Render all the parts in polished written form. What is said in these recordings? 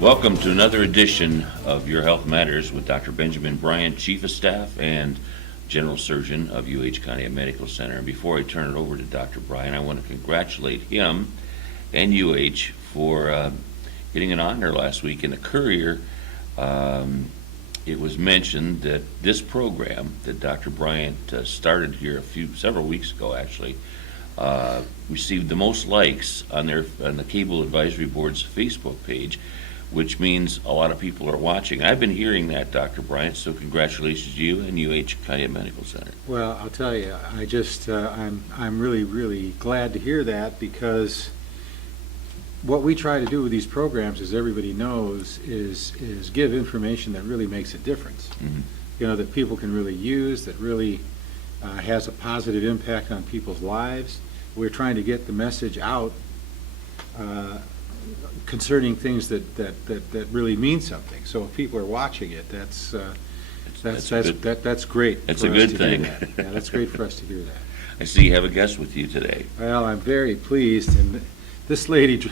Welcome to another edition of Your Health Matters with Dr. Benjamin Bryant, Chief of Staff and General Surgeon of Conneaut Medical Center. And before I turn it over to Dr. Bryant, I want to congratulate him and for getting an honor last week in the Courier. It was mentioned that this program that Dr. Bryant started here several weeks ago, actually, received the most likes on the Cable Advisory Board's Facebook page, which means a lot of people are watching. I've been hearing that, Dr. Bryant, so congratulations to you and Conneaut Medical Center. Well, I'll tell you, I'm really, really glad to hear that, because what we try to do with these programs, as everybody knows, is give information that really makes a difference. Mm-hmm. You know, that people can really use, that really has a positive impact on people's lives. We're trying to get the message out concerning things that really mean something. So if people are watching it, that's great. That's a good thing. Yeah, that's great for us to hear that. I see you have a guest with you today. Well, I'm very pleased, and this lady,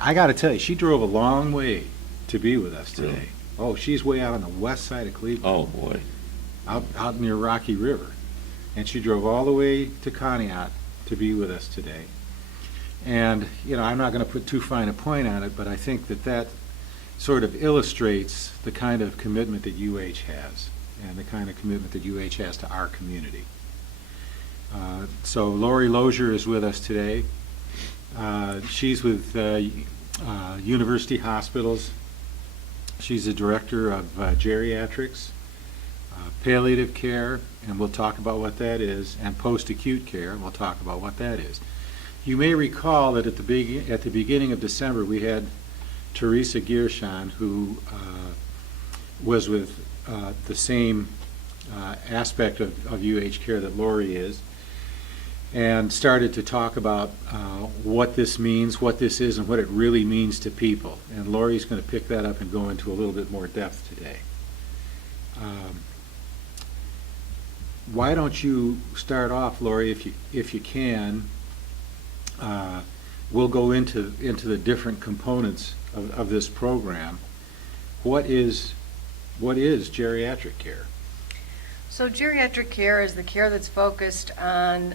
I got to tell you, she drove a long way to be with us today. Really? Oh, she's way out on the west side of Cleveland. Oh, boy. Out near Rocky River. And she drove all the way to Conneaut to be with us today. And, you know, I'm not going to put too fine a point on it, but I think that sort of illustrates the kind of commitment that UH has and the kind of commitment that UH has to our community. So Lori Lozier is with us today. She's with University Hospitals. She's the director of geriatrics, palliative care, and we'll talk about what that is, and post-acute care, and we'll talk about what that is. You may recall that at the beginning of December we had Teresa Gierschan, who was with the same aspect of UH care that Lori is, and started to talk about what this means, what this is, and what it really means to people. And Lori's going to pick that up and go into a little bit more depth today. Why don't you start off, Lori, if you can? We'll go into the different components of this program. What is geriatric care? So geriatric care is the care that's focused on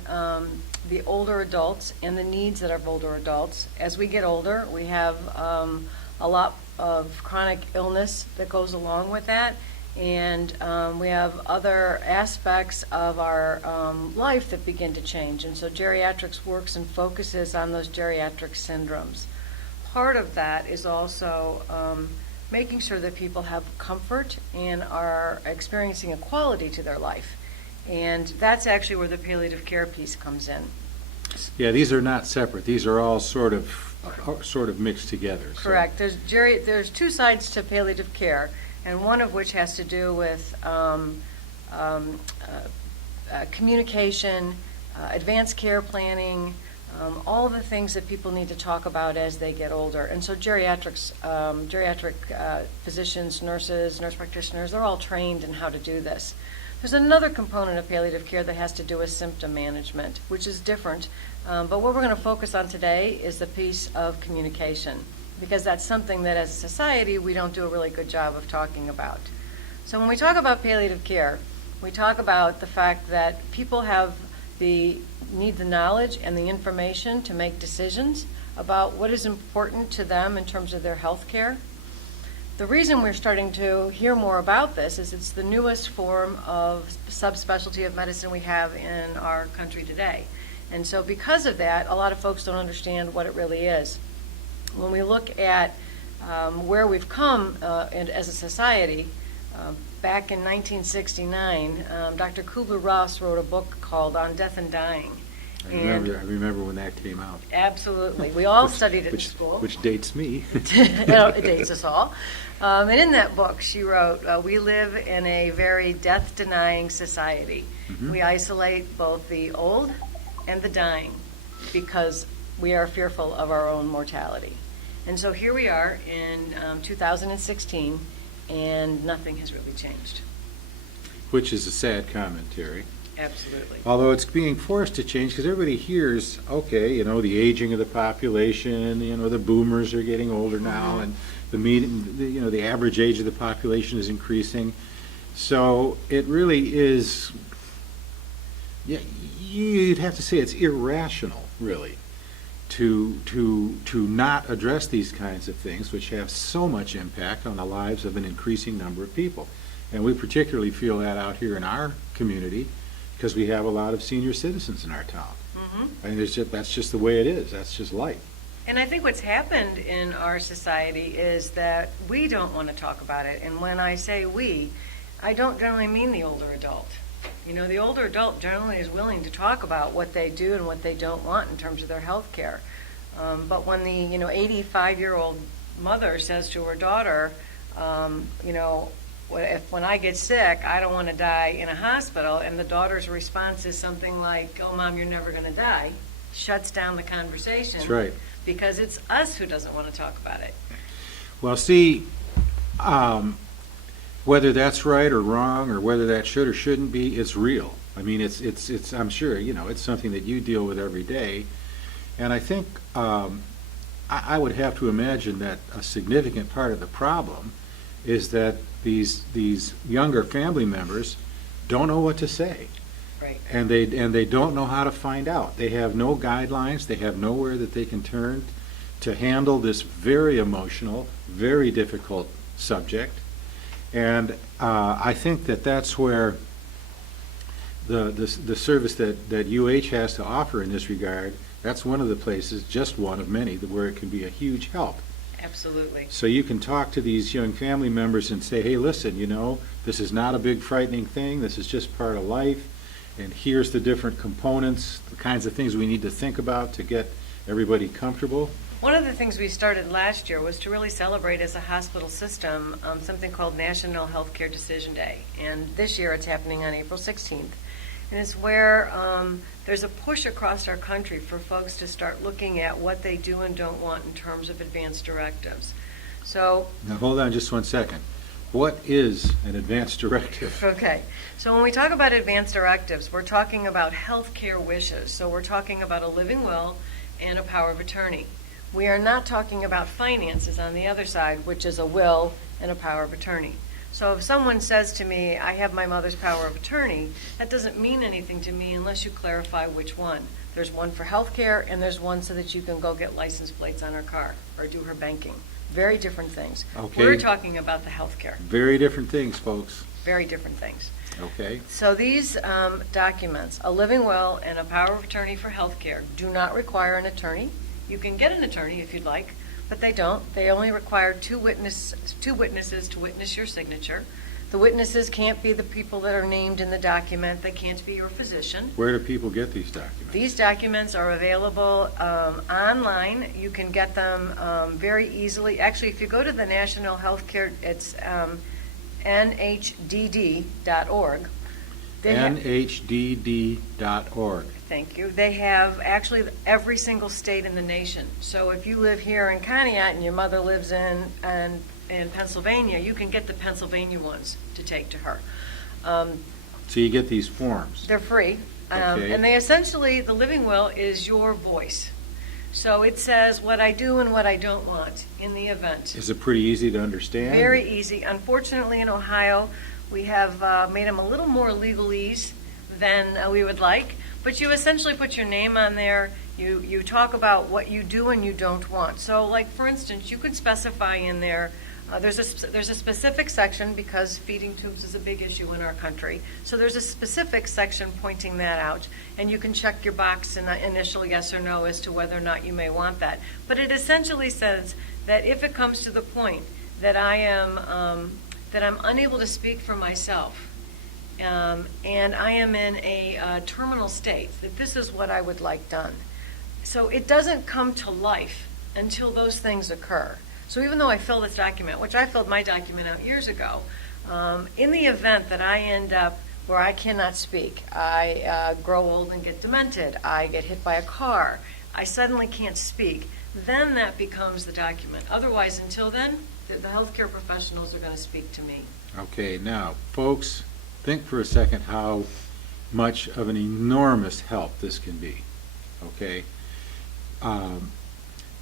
the older adults and the needs of older adults. As we get older, we have a lot of chronic illness that goes along with that, and we have other aspects of our life that begin to change. And so geriatrics works and focuses on those geriatric syndromes. Part of that is also making sure that people have comfort and are experiencing a quality to their life. And that's actually where the palliative care piece comes in. Yeah, these are not separate. These are all sort of mixed together. Correct. So. There's two sides to palliative care, and one of which has to do with communication, advanced care planning, all the things that people need to talk about as they get older. And so geriatric physicians, nurses, nurse practitioners, they're all trained in how to do this. There's another component of palliative care that has to do with symptom management, which is different. But what we're going to focus on today is the piece of communication, because that's something that as a society we don't do a really good job of talking about. So when we talk about palliative care, we talk about the fact that people need the knowledge and the information to make decisions about what is important to them in terms of their health care. The reason we're starting to hear more about this is it's the newest form of subspecialty of medicine we have in our country today. And so because of that, a lot of folks don't understand what it really is. When we look at where we've come as a society, back in 1969, Dr. Kubler-Ross wrote a book called On Death and Dying. I remember when that came out. Absolutely. We all studied it in school. Which dates me. It dates us all. And in that book, she wrote, we live in a very death-denying society. Mm-hmm. We isolate both the old and the dying because we are fearful of our own mortality. And so here we are in 2016, and nothing has really changed. Which is a sad commentary. Absolutely. Although it's being forced to change because everybody hears, okay, you know, the aging of the population, you know, the boomers are getting older now, and the average age of the population is increasing. So it really is, you'd have to say it's irrational, really, to not address these kinds of things, which have so much impact on the lives of an increasing number of people. And we particularly feel that out here in our community because we have a lot of senior citizens in our town. Mm-hmm. I mean, that's just the way it is. That's just life. And I think what's happened in our society is that we don't want to talk about it. And when I say we, I don't generally mean the older adult. You know, the older adult generally is willing to talk about what they do and what they don't want in terms of their health care. But when the 85-year-old mother says to her daughter, when I get sick, I don't want to die in a hospital, and the daughter's response is something like, "Oh, Mom, you're never going to die," shuts down the conversation. That's right. Because it's us who doesn't want to talk about it. Well, see, whether that's right or wrong, or whether that should or shouldn't be, it's real. I mean, it's. I'm sure it's something that you deal with every day, and I think I would have to imagine that a significant part of the problem is that these younger family members don't know what to say. Right. And they don't know how to find out. They have no guidelines. They have nowhere that they can turn to handle this very emotional, very difficult subject. And I think that's where the service that UH has to offer in this regard, that's one of the places, just one of many, where it can be a huge help. Absolutely. So you can talk to these young family members and say, hey, listen, this is not a big frightening thing. This is just part of life. And here's the different components, the kinds of things we need to think about to get everybody comfortable. One of the things we started last year was to really celebrate as a hospital system something called National Healthcare Decision Day. And this year it's happening on April 16th. And it's where there's a push across our country for folks to start looking at what they do and don't want in terms of advanced directives. So, Now hold on just one second. What is an advance directive? okay, so when we talk about advanced directives, we're talking about health care wishes. So we're talking about a living will and a power of attorney. We are not talking about finances on the other side, which is a will and a power of attorney. So if someone says to me, I have my mother's power of attorney, that doesn't mean anything to me unless you clarify which one. There's one for health care, and there's one so that you can go get license plates on her car or do her banking. Very different things. Okay. We're talking about the health care. Very different things, folks. Very different things. Okay. So these documents, a living will and a power of attorney for health care, do not require an attorney. You can get an attorney if you'd like, but they don't. They only require two witnesses to witness your signature. The witnesses can't be the people that are named in the document. They can't be your physician. Where do people get these documents? These documents are available online. You can get them very easily. Actually, if you go to the National Healthcare, it's nhdd.org. nhdd.org. Thank you. They have actually every single state in the nation. So if you live here in Conneaut and your mother lives in Pennsylvania, you can get the Pennsylvania ones to take to her. So you get these forms. They're free. Okay. And they essentially, the living will is your voice. So it says what I do and what I don't want in the event. Is it pretty easy to understand? Very easy. Unfortunately, in Ohio, we have made them a little more legalese than we would like. But you essentially put your name on there. You talk about what you do and you don't want. So, like, for instance, you could specify in there, there's a specific section because feeding tubes is a big issue in our country. So there's a specific section pointing that out, and you can check your box and initial yes or no as to whether or not you may want that. But it essentially says that if it comes to the point that I'm unable to speak for myself, and I am in a terminal state, that this is what I would like done. So it doesn't come to life until those things occur. So even though I fill this document, which I filled my document out years ago, in the event that I end up where I cannot speak, I grow old and get demented, I get hit by a car, I suddenly can't speak, then that becomes the document. Otherwise, until then, the healthcare professionals are going to speak to me. Okay, now, folks, think for a second how much of an enormous help this can be, okay?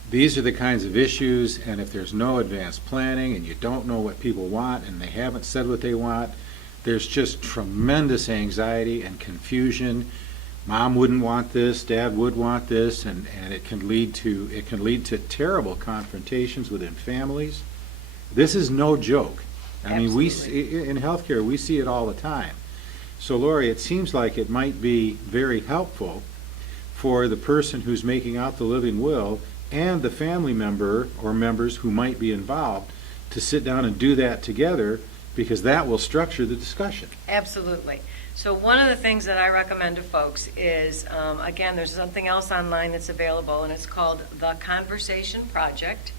these are the kinds of issues, and if there's no advanced planning and you don't know what people want and they haven't said what they want, there's just tremendous anxiety and confusion. Mom wouldn't want this, Dad would want this, and it can lead to terrible confrontations within families. This is no joke. I mean, in healthcare, we see it all the time. So, Lori, it seems like it might be very helpful for the person who's making out the living will and the family member or members who might be involved to sit down and do that together, because that will structure the discussion. Absolutely. So one of the things that I recommend to folks is, again, there's something else online that's available, and it's called The Conversation Project.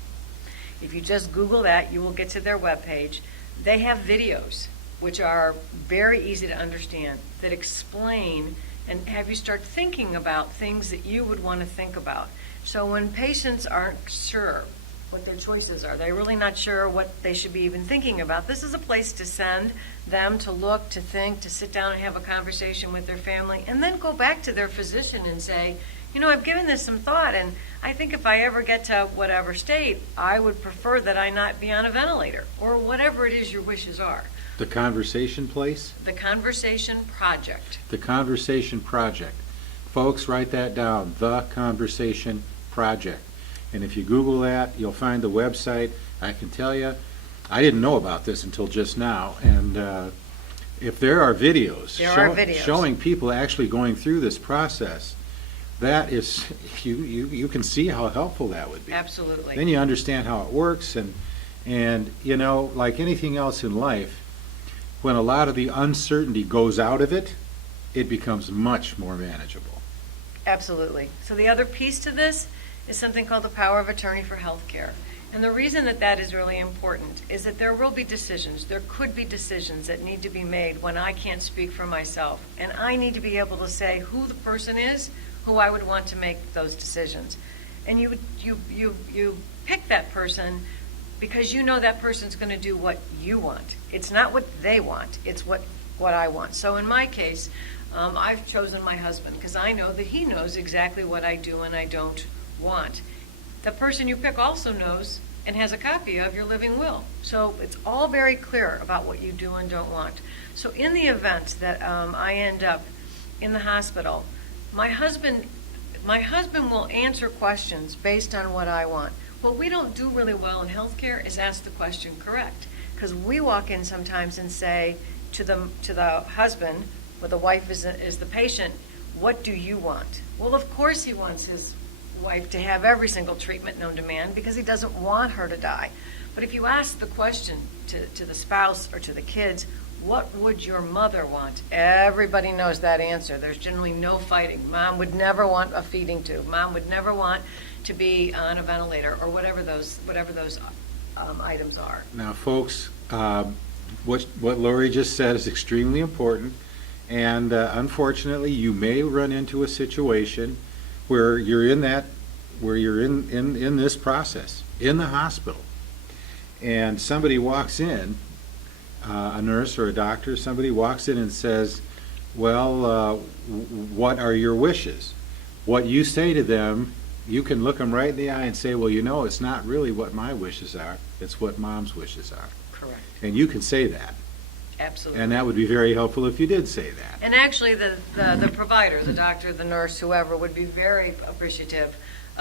If you just Google that, you will get to their webpage. They have videos, which are very easy to understand, that explain and have you start thinking about things that you would want to think about. So when patients aren't sure what their choices are, they're really not sure what they should be even thinking about, this is a place to send them to look, to think, to sit down and have a conversation with their family, and then go back to their physician and say, you know, I've given this some thought, and I think if I ever get to whatever state, I would prefer that I not be on a ventilator, or whatever it is your wishes are. The Conversation Place? The Conversation Project. The Conversation Project. Folks, write that down, The Conversation Project. And if you Google that, you'll find the website. I can tell you, I didn't know about this until just now, and if there are videos, showing people actually going through this process, that is, you can see how helpful that would be. Absolutely. Then you understand how it works, and you know, like anything else in life, when a lot of the uncertainty goes out of it, it becomes much more manageable. Absolutely. So the other piece to this is something called the power of attorney for healthcare. And the reason that that is really important is that there will be decisions, there could be decisions that need to be made when I can't speak for myself. And I need to be able to say who the person is, who I would want to make those decisions. And you pick that person because you know that person's going to do what you want. It's not what they want, it's what I want. So in my case, I've chosen my husband because I know that he knows exactly what I do and I don't want. The person you pick also knows and has a copy of your living will. So it's all very clear about what you do and don't want. So in the event that I end up in the hospital, my husband will answer questions based on what I want. What we don't do really well in healthcare is ask the question correct, because we walk in sometimes and say to the husband, or the wife is the patient, what do you want? Well, of course he wants his wife to have every single treatment known to man because he doesn't want her to die. But if you ask the question to the spouse or to the kids, what would your mother want? Everybody knows that answer. There's generally no fighting. Mom would never want a feeding tube. Mom would never want to be on a ventilator, or whatever those items are. Now, folks, what Lori just said is extremely important, and unfortunately, you may run into a situation where you're in this process in the hospital, and somebody walks in, a nurse or a doctor, somebody walks in and says, well, what are your wishes? What you say to them, you can look them right in the eye and say, well, you know, it's not really what my wishes are, it's what Mom's wishes are. Correct. And you can say that. Absolutely. And that would be very helpful if you did say that. And actually, the provider, the doctor, the nurse, whoever, would be very appreciave,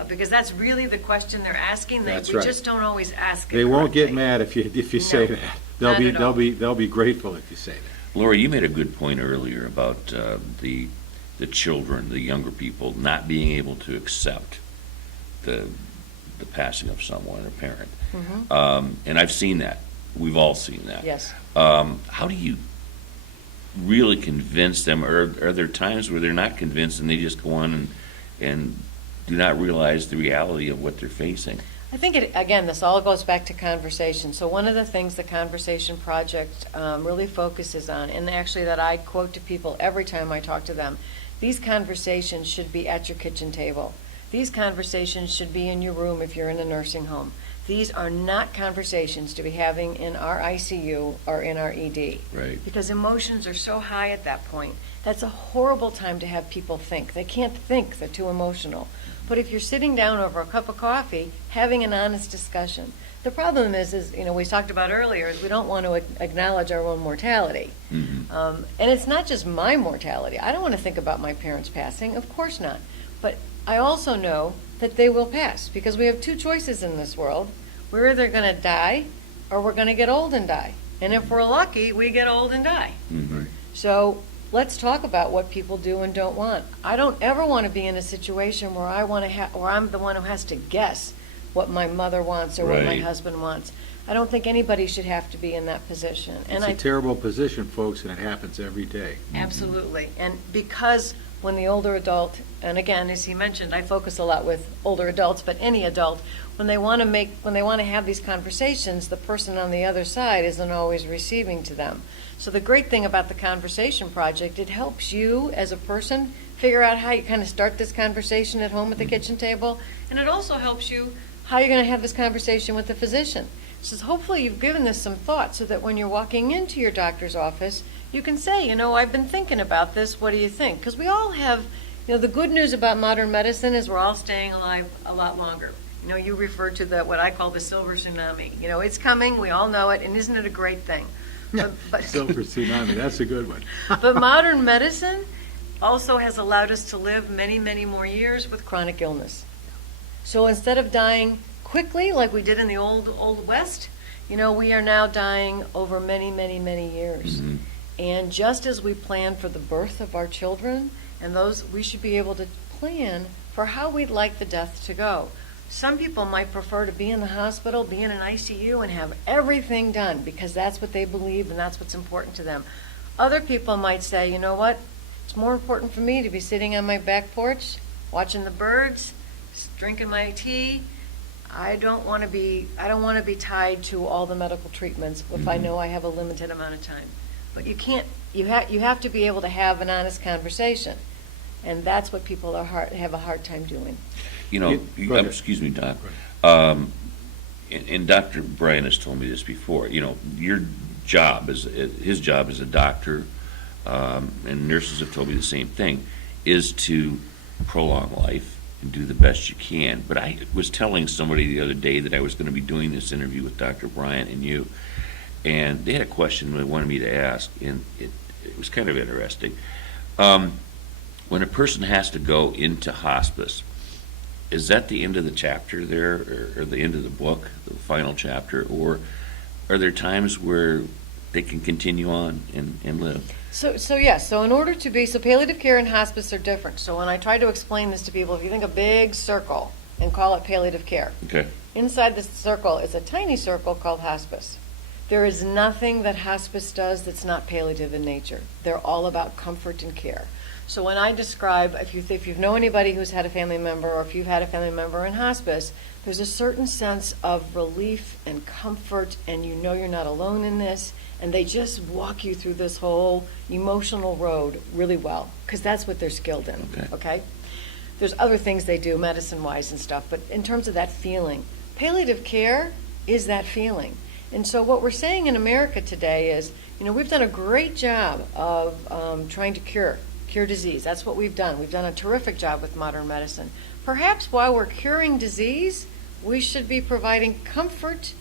because that's really the question they're asking. That's we right. just don't always ask it They won't get correctly. mad if you say that. They'll be grateful if you say that. Lori, you made a good point earlier about the children, the younger people, not being able to accept the passing of someone, a parent. Mm-hmm. And I've seen that. We've all seen that. Yes. How do you really convince them, or are there times where they're not convinced and they just go on and do not realize the reality of what they're facing? I think, again, this all goes back to conversation. So one of the things the Conversation Project really focuses on, and actually that I quote to people every time I talk to them, these conversations should be at your kitchen table. These conversations should be in your room if you're in a nursing home. These are not conversations to be having in our ICU or in our ED. Right. Because emotions are so high at that point. That's a horrible time to have people think. They can't think, they're too emotional. But if you're sitting down over a cup of coffee, having an honest discussion, the problem is we talked about earlier, is we don't want to acknowledge our own mortality. Mhm. And it's not just my mortality. I don't want to think about my parents passing, of course not. But I also know that they will pass, because we have two choices in this world. We're either going to die or we're going to get old and die. And if we're lucky, we get old and die. Mhm. So let's talk about what people do and don't want. I don't ever want to be in a situation where where I'm the one who has to guess what my mother wants or what my Right. husband wants. I don't think anybody should have to be in that position. It's a terrible position, folks, and it happens every day. Absolutely. And because when the older adult, and again, as he mentioned, I focus a lot with older adults, but any adult, when they want to have these conversations, the person on the other side isn't always receiving to them. So the great thing about the Conversation Project, it helps you as a person figure out how you kind of start this conversation at home at the kitchen table, and it also helps you how you're going to have this conversation with the physician. So hopefully you've given this some thought so that when you're walking into your doctor's office, you can say, I've been thinking about this, what do you think? Because we all have, the good news about modern medicine is we're all staying alive a lot longer. You referred to what I call the silver tsunami. It's coming, we all know it, and isn't it a great thing? But Silver tsunami, that's a good one. but modern medicine also has allowed us to live many, many more years with chronic illness. So instead of dying quickly like we did in the old West, we are now dying over many, many, many years. Mhm. And just as we plan for the birth of our children, and those, we should be able to plan for how we'd like the death to go. Some people might prefer to be in the hospital, be in an ICU, and have everything done because that's what they believe and that's what's important to them. Other people might say, you know what, it's more important for me to be sitting on my back porch, watching the birds, drinking my tea. I don't want to be tied to all the medical treatments if I know I have a limited amount of time. But you can't. You have to be able to have an honest conversation, and that's what people have a hard time doing. Go ahead. Excuse me, Doc. Go ahead. And Dr. Bryan has told me this before. Your job his job as a doctor, and nurses have told me the same thing, is to prolong life and do the best you can. But I was telling somebody the other day that I was going to be doing this interview with Dr. Bryan and you, and they had a question they wanted me to ask, and it was kind of interesting. When a person has to go into hospice, is that the end of the chapter there, or the end of the book, the final chapter, or are there times where they can continue on and live? So in order to be, palliative care and hospice are different. So when I try to explain this to people, if you think a big circle and call it palliative care, Okay. inside this circle is a tiny circle called hospice. There is nothing that hospice does that's not palliative in nature. They're all about comfort and care. So when I describe, if you know anybody who's had a family member, or if you've had a family member in hospice, there's a certain sense of relief and comfort, and you're not alone in this, and they just walk you through this whole emotional road really well, because that's what they're skilled in, okay? There's other things they do medicine-wise and stuff, but in terms of that feeling, palliative care is that feeling. And so what we're saying in America today is, we've done a great job of trying to cure disease. That's what we've done. We've done a terrific job with modern medicine. Perhaps while we're curing disease, we should be providing comfort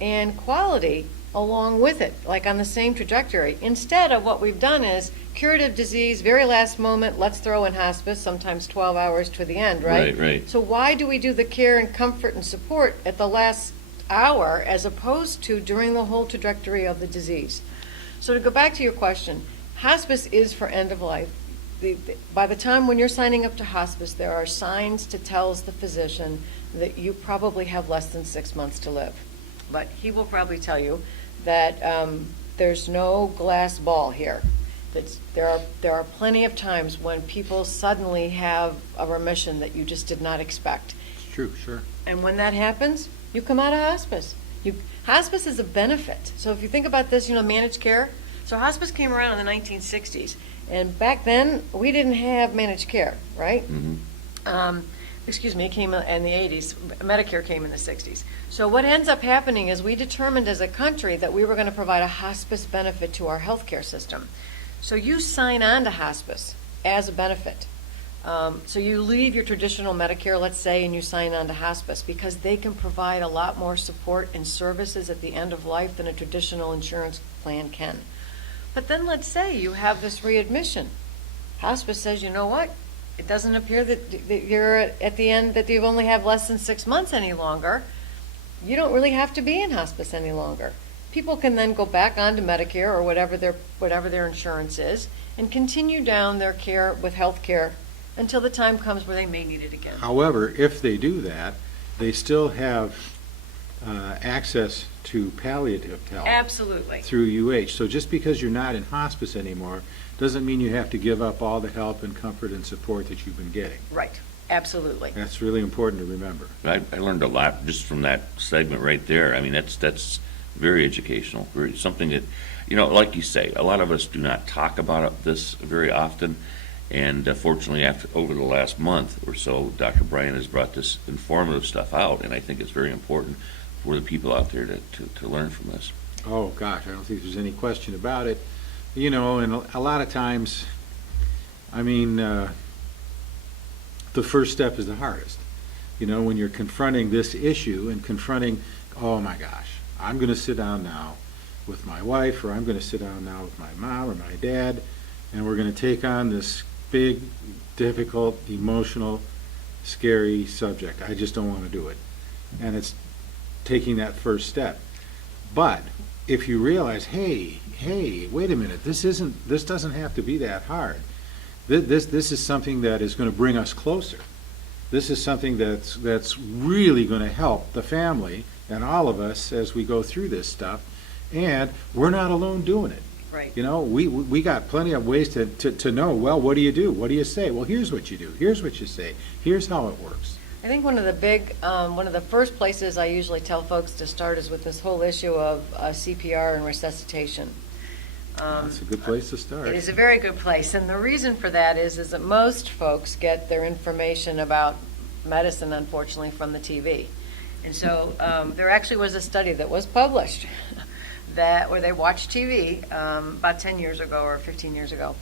and quality along with it, like on the same trajectory. Instead of what we've done is curative disease, very last moment, let's throw in hospice, sometimes 12 hours to the end, right? Right. So why do we do the care and comfort and support at the last hour as opposed to during the whole trajectory of the disease? So to go back to your question, hospice is for end of life. By the time when you're signing up to hospice, there are signs to tell the physician that you probably have less than 6 months to live. But he will probably tell you that there's no glass ball here. That there are plenty of times when people suddenly have a remission that you just did not expect. It's true, sure. And when that happens, you come out of hospice. Hospice is a benefit. So if you think about this, managed care. So hospice came around in the 1960s. And back then, we didn't have managed care, right? Mm-hmm. excuse me, it came in the 80s. Medicare came in the 60s. So what ends up happening is we determined as a country that we were going to provide a hospice benefit to our healthcare system. So you sign on to hospice as a benefit. So you leave your traditional Medicare, let's say, and you sign on to hospice because they can provide a lot more support and services at the end of life than a traditional insurance plan can. But then let's say you have this readmission. Hospice says, you know what? It doesn't appear that you're at the end, that you only have less than 6 months any longer. You don't really have to be in hospice any longer. People can then go back onto Medicare or whatever their insurance is and continue down their care with health care until the time comes where they may need it again. However, if they do that, they still have access to palliative help. Absolutely. Through UH. So just because you're not in hospice anymore doesn't mean you have to give up all the help and comfort and support that you've been getting. Right. Absolutely. That's really important to remember. I learned a lot just from that segment right there. I mean, that's very educational, very something that, like you say, a lot of us do not talk about this very often. And fortunately, over the last month or so, Dr. Bryant has brought this informative stuff out, and I think it's very important for the people out there to learn from this. Oh, gosh, I don't think there's any question about it. And a lot of times, the first step is the hardest. When you're confronting this issue and confronting, oh my gosh, I'm going to sit down now with my wife, or I'm going to sit down now with my mom or my dad, and we're going to take on this big, difficult, emotional, scary subject. I just don't want to do it. And it's taking that first step. But if you realize, hey, wait a minute, this doesn't have to be that hard. This is something that is going to bring us closer. This is something that's really going to help the family and all of us as we go through this stuff. And we're not alone doing it. Right. We got plenty of ways to know, well, what do you do? What do you say? Well, here's what you do. Here's what you say. Here's how it works. I think one of the first places I usually tell folks to start is with this whole issue of CPR and resuscitation. That's a good place to start. It is a very good place, and the reason for that is that most folks get their information about medicine, unfortunately, from the TV. And so there actually was a study that was published where they watched TV about 10 years ago or 15 years ago.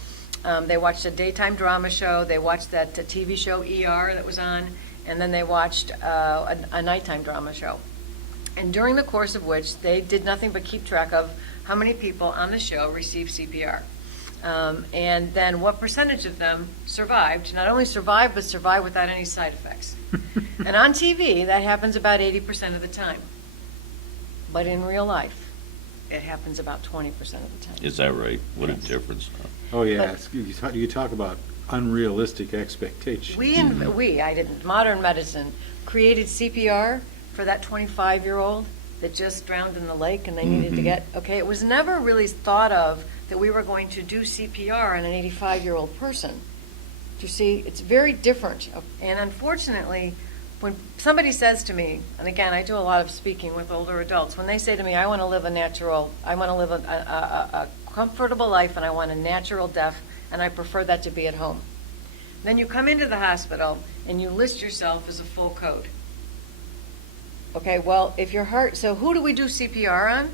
They watched a daytime drama show, they watched that TV show ER that was on, and then they watched a nighttime drama show. And during the course of which they did nothing but keep track of how many people on the show received CPR. And then what percentage of them survived, not only survived, but survived without any side effects. And on TV, that happens about 80% of the time. But in real life, it happens about 20% of the time. Is that right? What Yes. a difference. Oh, yeah. You talk about unrealistic expectations. Modern medicine created CPR for that 25-year-old that just drowned in the lake and they needed to get, it was never really thought of that we were going to do CPR on an 85-year-old person. You see, it's very different. And unfortunately, when somebody says to me, and again, I do a lot of speaking with older adults, when they say to me, I want to live a comfortable life and I want a natural death, and I prefer that to be at home. Then you come into the hospital and you list yourself as a full code. Okay, well, so who do we do CPR on?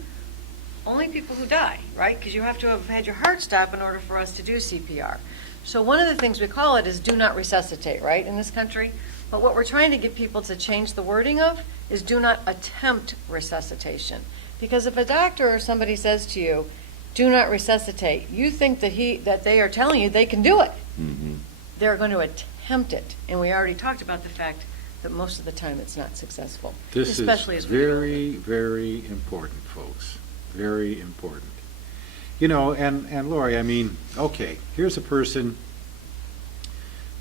Only people who die, right? Because you have to have had your heart stop in order for us to do CPR. So one of the things we call it is do not resuscitate, right, in this country? But what we're trying to get people to change the wording of is do not attempt resuscitation. Because if a doctor or somebody says to you, do not resuscitate, you think that they are telling you they can do it. Mm-hmm. They're going to attempt it. And we already talked about the fact that most of the time it's not successful. This especially is as we get older. very, very important, folks. Very important. And Lori, here's a person,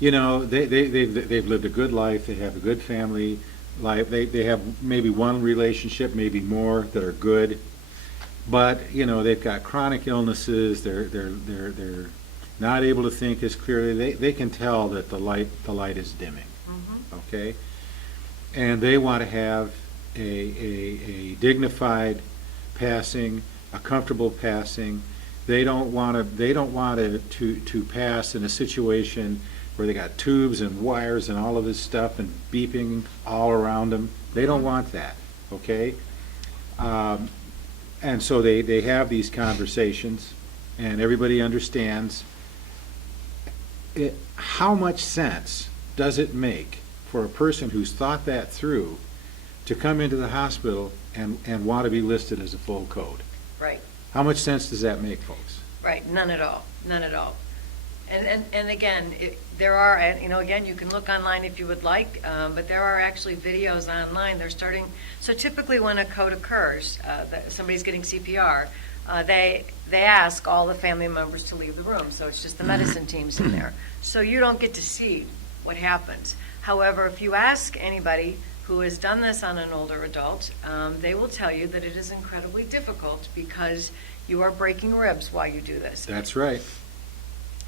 they've lived a good life, they have a good family life, they have maybe one relationship, maybe more that are good, but, they've got chronic illnesses, they're not able to think as clearly, they can tell that the light is dimming, okay? And they want to have a dignified passing, a comfortable passing, They don't want to pass in a situation where they got tubes and wires and all of this stuff and beeping all around them. They don't want that, okay? And so they have these conversations, and everybody understands how much sense does it make for a person who's thought that through to come into the hospital and want to be listed as a full code. Right, How much sense does that make, folks? right, none at all, none at all. And again, there are, and, you know, again, you can look online if you would like, but there are actually videos online. They're starting, so typically when a code occurs, somebody's getting CPR, they ask all the family members to leave the room, so it's just the medicine teams in there. So you don't get to see what happens. However, if you ask anybody who has done this on an older adult, they will tell you that it is incredibly difficult because you are breaking ribs while you do this. That's right.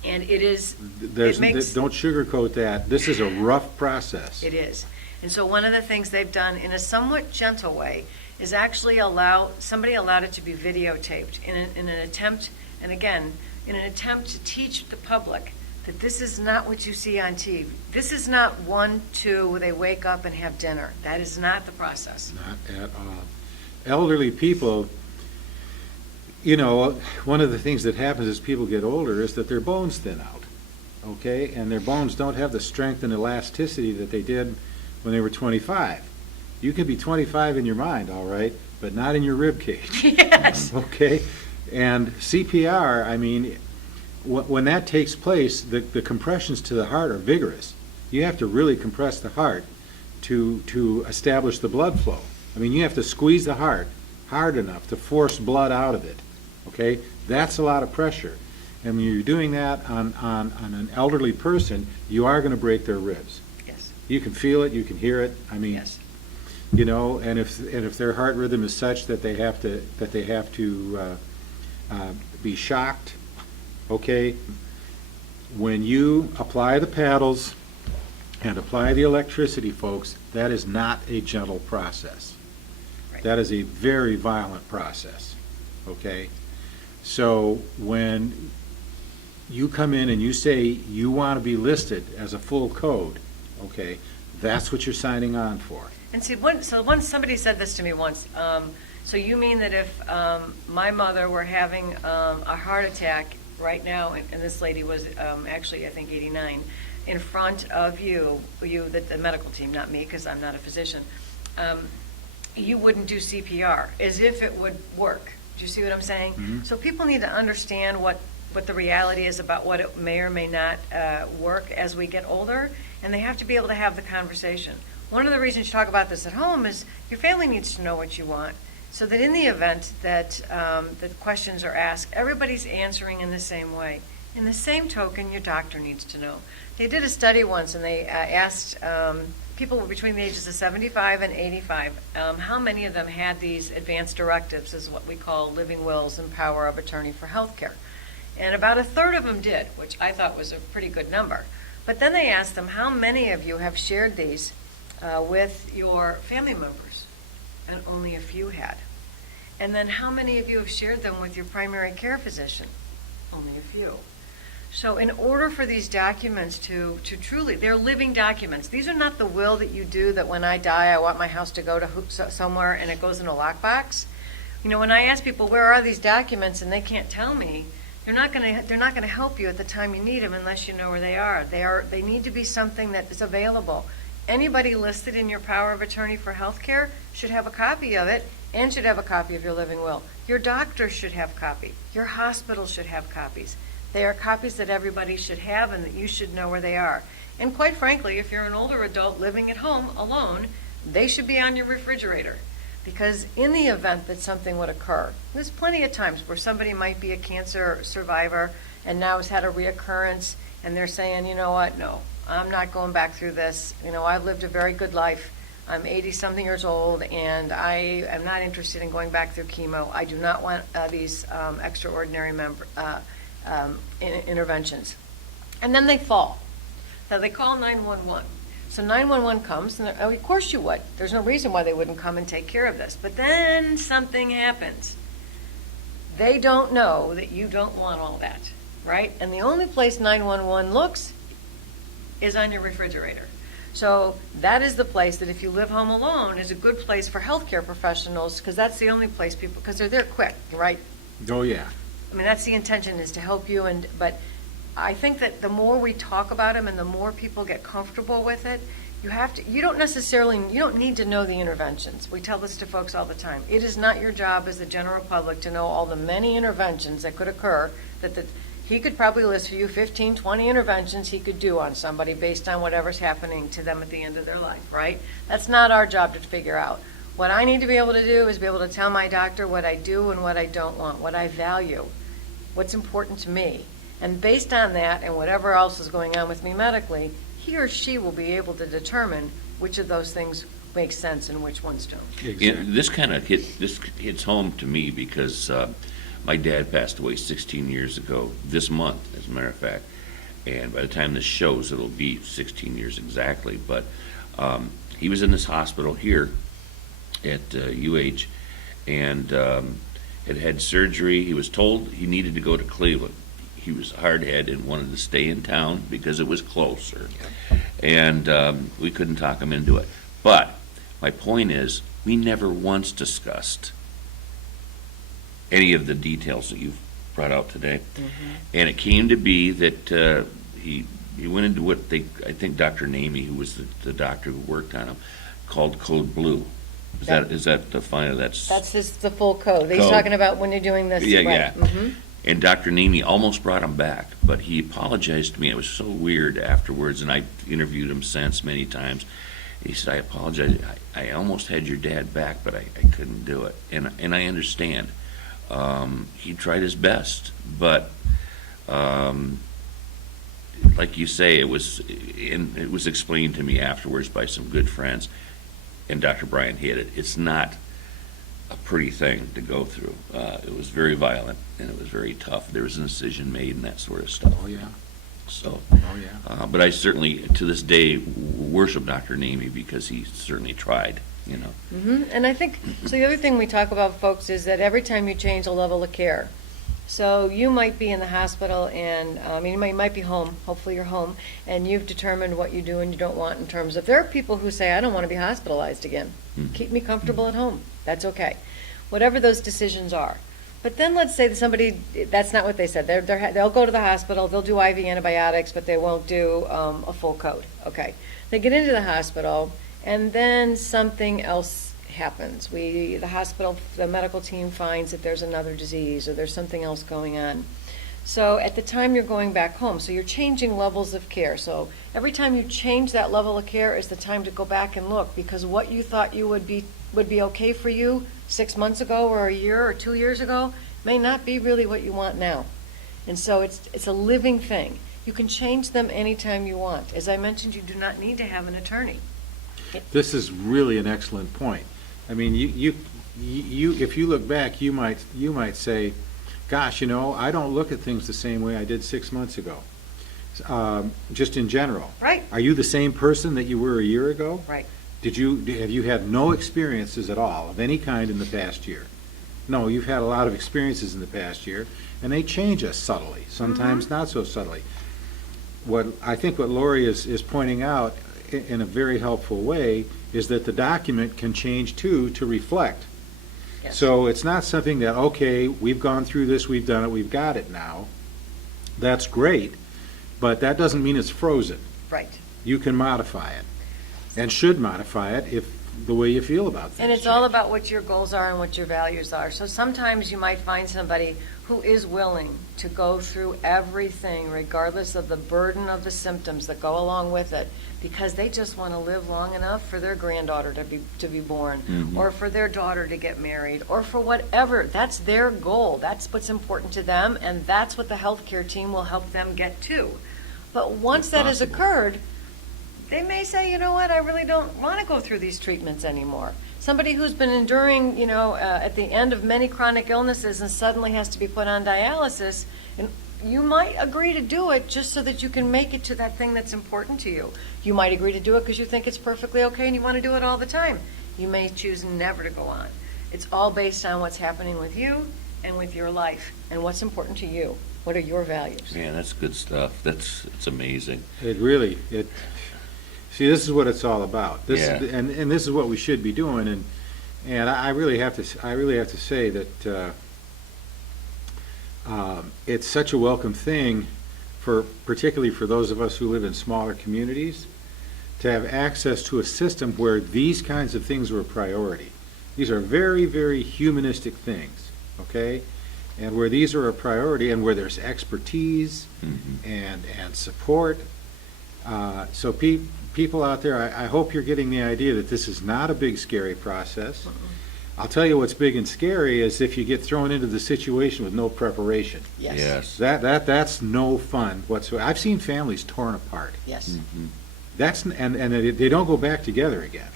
And it is, Don't sugarcoat that. This is a rough process. it is. And so one of the things they've done in a somewhat gentle way is actually somebody allowed it to be videotaped in an attempt, and again, in an attempt to teach the public that this is not what you see on TV. This is not 1, 2, they wake up and have dinner. That is not the process. Not at all. Elderly people, you know, one of the things that happens as people get older is that their bones thin out, okay? And their bones don't have the strength and elasticity that they did when they were 25. You can be 25 in your mind, all right, but not in your rib cage. Yes. Okay? And CPR, I mean, when that takes place, the compressions to the heart are vigorous. You have to really compress the heart to establish the blood flow. I mean, you have to squeeze the heart hard enough to force blood out of it. Okay? That's a lot of pressure. And when you're doing that on an elderly person, you are going to break their ribs. Yes. You can feel it, you can hear it. I mean, Yes. you know, and if their heart rhythm is such that they have to be shocked, okay, when you apply the paddles and apply the electricity, folks, that is not a gentle process. Right. That is a very violent process, okay? So when you come in and you say you want to be listed as a full code, okay, that's what you're signing on for. And see, once somebody said this to me once, so you mean that if my mother were having a heart attack right now, and this lady was actually, I think, 89, in front of you, the medical team, not me, because I'm not a physician, you wouldn't do CPR, as if it would work. Do you see what I'm saying? Mm-hmm. So people need to understand what the reality is about what it may or may not work as we get older, and they have to be able to have the conversation. One of the reasons you talk about this at home is your family needs to know what you want, so that in the event that the questions are asked, everybody's answering in the same way. In the same token, your doctor needs to know. They did a study once, and they asked people between the ages of 75 and 85 how many of them had these advanced directives, as what we call living wills and power of attorney for health care. And about a third of them did, which I thought was a pretty good number. But then they asked them, how many of you have shared these with your family members? And only a few had. And then how many of you have shared them with your primary care physician? Only a few. So in order for these documents to truly, they're living documents. These are not the will that you do that when I die, I want my house to go to somewhere and it goes in a lockbox. You know, when I ask people, where are these documents, and they can't tell me, they're not going to help you at the time you need them unless you know where they are. They need to be something that is available. Anybody listed in your power of attorney for health care should have a copy of it and should have a copy of your living will. Your doctor should have a copy. Your hospital should have copies. They are copies that everybody should have and that you should know where they are. And quite frankly, if you're an older adult living at home alone, they should be on your refrigerator. Because in the event that something would occur, there's plenty of times where somebody might be a cancer survivor and now has had a reoccurrence, and they're saying, you know what, no, I'm not going back through this. You know, I've lived a very good life. I'm 80-something years old, and I am not interested in going back through chemo. I do not want these extraordinary interventions. And then they fall. Now, they call 911. So 911 comes, and of course you would. There's no reason why they wouldn't come and take care of this. But then something happens. They don't know that you don't want all that, right? And the only place 911 looks is on your refrigerator. So that is the place that if you live home alone is a good place for healthcare professionals, because that's the only place people, because they're there quick, right? Oh, yeah. I mean, that's the intention, is to help you, but I think that the more we talk about them and the more people get comfortable with it, you don't need to know the interventions. We tell this to folks all the time. It is not your job as the general public to know all the many interventions that could occur, he could probably list for you 15, 20 interventions he could do on somebody based on whatever's happening to them at the end of their life, right? That's not our job to figure out. What I need to be able to do is be able to tell my doctor what I do and what I don't want, what I value, what's important to me. And based on that and whatever else is going on with me medically, he or she will be able to determine which of those things make sense and which ones don't. Exactly. This kind of hits home to me because my dad passed away 16 years ago this month, as a matter of fact. And by the time this shows, it'll be 16 years exactly. But he was in this hospital here at UH and had surgery. He was told he needed to go to Cleveland. He was hard-headed and wanted to stay in town because it was closer. And we couldn't talk him into it. But my point is, we never once discussed any of the details that you've brought out today. Mm-hmm. And it came to be that he went into what I think Dr. Namey, who was the doctor who worked on him, called Code Blue. Is that the final? That's the full code. He's Code. talking about when you're doing this. Yeah, right. yeah. Mhm. And Dr. Namey almost brought him back, but he apologized to me. It was so weird afterwards, and I interviewed him since many times. He said, "I apologize. I almost had your dad back, but I couldn't do it." And I understand. He tried his best, but like you say, it was explained to me afterwards by some good friends, and Dr. Bryant hit it. It's not a pretty thing to go through. It was very violent, and it was very tough. There was an incision made and that sort of stuff. Oh, yeah. So, Oh, yeah. but I certainly, to this day, worship Dr. Namey because he certainly tried, you know. Mm-hmm. And I think, so the other thing we talk about, folks, is that every time you change a level of care, so you might be in the hospital and you might be home, hopefully you're home, and you've determined what you do and you don't want in terms of, there are people who say, I don't want to be hospitalized again. Mm. Keep me comfortable at home. That's okay. Whatever those decisions are. But then let's say that somebody, that's not what they said. They'll go to the hospital, they'll do IV antibiotics, but they won't do a full code. Okay. They get into the hospital, and then something else happens. The hospital, the medical team finds that there's another disease or there's something else going on. So at the time you're going back home, so you're changing levels of care. So every time you change that level of care is the time to go back and look, because what you thought you would be okay for you 6 months ago or a year or 2 years ago may not be really what you want now. And so it's a living thing. You can change them anytime you want. As I mentioned, you do not need to have an attorney. This is really an excellent point. I mean, you if you look back, you might say, gosh, I don't look at things the same way I did 6 months ago. Just in general. Right. Are you the same person that you were a year ago? Right. Have you had no experiences at all of any kind in the past year? No, you've had a lot of experiences in the past year, and they change us subtly, sometimes not so subtly. I think what Lori is pointing out in a very helpful way is that the document can change too to reflect. Yes. So it's not something that, okay, we've gone through this, we've done it, we've got it now. That's great, but that doesn't mean it's frozen. Right. You can modify it, and should modify it if the way you feel about things. And it's all about what your goals are and what your values are. So sometimes you might find somebody who is willing to go through everything, regardless of the burden of the symptoms that go along with it, because they just want to live long enough for their granddaughter to be born, Mm-hmm. or for their daughter to get married, or for whatever. That's their goal. That's what's important to them, and that's what the healthcare team will help them get to. But once If that has possible. occurred, they may say, you know what, I really don't want to go through these treatments anymore. Somebody who's been enduring, at the end of many chronic illnesses and suddenly has to be put on dialysis, and you might agree to do it just so that you can make it to that thing that's important to you. You might agree to do it because you think it's perfectly okay and you want to do it all the time. You may choose never to go on. It's all based on what's happening with you and with your life and what's important to you. What are your values? Man, that's good stuff. It's amazing. See, this is what it's all about. Yeah. And this is what we should be doing. And I really have to say that it's such a welcome thing particularly for those of us who live in smaller communities, to have access to a system where these kinds of things are a priority. These are very, very humanistic things, okay? And where these are a priority and where there's expertise and support. So people out there, I hope you're getting the idea that this is not a big, scary process. I'll tell you what's big and scary is if you get thrown into the situation with no preparation. Yes. That's no fun whatsoever. I've seen families torn apart. Yes. And they don't go back together again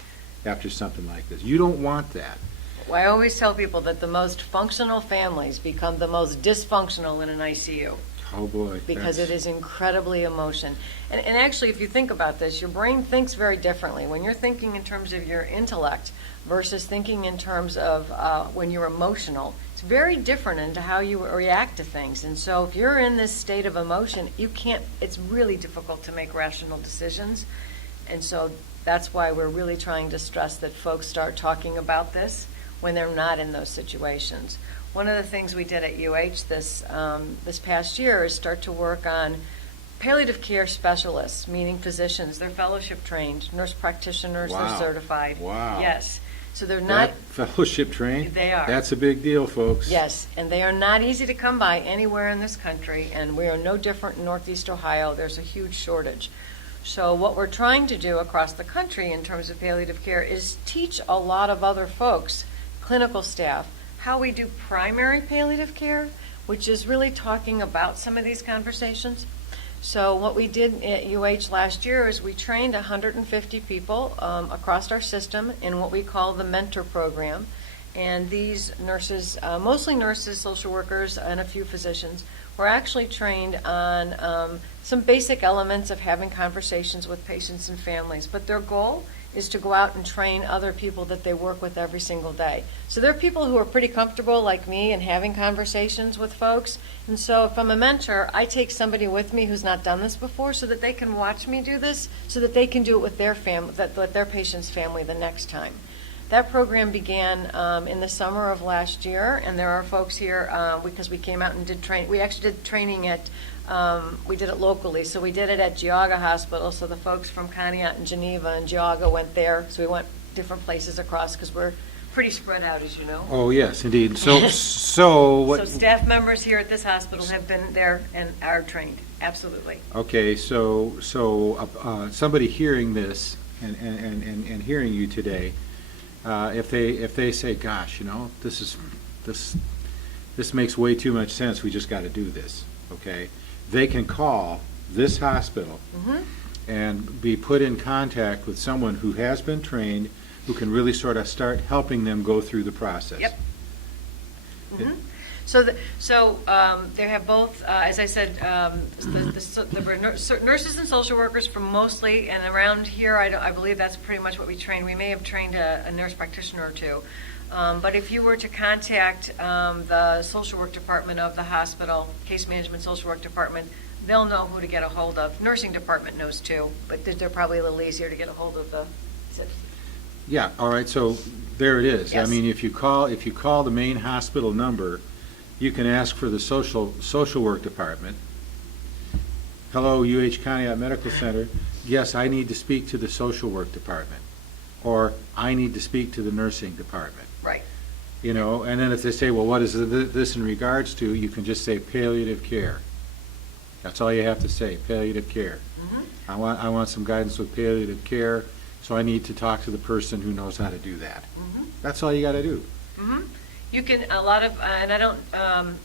after something like this. You don't want that. Well, I always tell people that the most functional families become the most dysfunctional in an ICU. Oh, boy. Because it is incredibly emotion. And actually, if you think about this, your brain thinks very differently. When you're thinking in terms of your intellect versus thinking in terms of when you're emotional, it's very different into how you react to things. And so if you're in this state of emotion, it's really difficult to make rational decisions. And so that's why we're really trying to stress that folks start talking about this when they're not in those situations. One of the things we did at UH this past year is start to work on palliative care specialists, meaning physicians. They're fellowship trained, nurse practitioners, Wow. they're certified. Wow. Yes. So they're not. That fellowship trained? They are. That's a big deal, folks. Yes, and they are not easy to come by anywhere in this country, and we are no different in Northeast Ohio. There's a huge shortage. So what we're trying to do across the country in terms of palliative care is teach a lot of other folks, clinical staff, how we do primary palliative care, which is really talking about some of these conversations. So what we did at UH last year is we trained 150 people across our system in what we call the mentor program. And these nurses, mostly nurses, social workers, and a few physicians, were actually trained on some basic elements of having conversations with patients and families. But their goal is to go out and train other people that they work with every single day. So there are people who are pretty comfortable, like me, in having conversations with folks. And so if I'm a mentor, I take somebody with me who's not done this before so that they can watch me do this, so that they can do it with their family, with their patient's family the next time. That program began in the summer of last year, and there are folks here because we came out and did train. We actually did training at, we did it locally, so we did it at Geauga Hospital, so the folks from Conneaut and Geneva and Geauga went there, so we went different places across because we're pretty spread out, as you know. Oh, yes, indeed. So So staff members here at this hospital have been there and are trained, absolutely. Okay, so somebody hearing this and hearing you today, if they say, "Gosh, this makes way too much sense. We just got to do this." Okay, they can call this hospital and be put in contact with someone who has been trained, who can really sort of start helping them go through the process. Yep. So they have both, as I said, the nurses and social workers from mostly, and around here, I believe that's pretty much what we train. We may have trained a nurse practitioner or two. But if you were to contact the social work department of the hospital, case management social work department, they'll know who to get a hold of. Nursing department knows too, but they're probably a little easier to get a hold of the. Yeah, all right, so there it is. Yes. I mean, if you call the main hospital number, you can ask for the social work department. Hello, UH Conneaut Medical Center. Yes, I need to speak to the social work department, or I need to speak to the nursing department. Right. And then if they say, well, what is this in regards to, you can just say palliative care. That's all you have to say, palliative care. I want some guidance with palliative care, so I need to talk to the person who knows how to do that. That's all you got to do. You can, and I don't.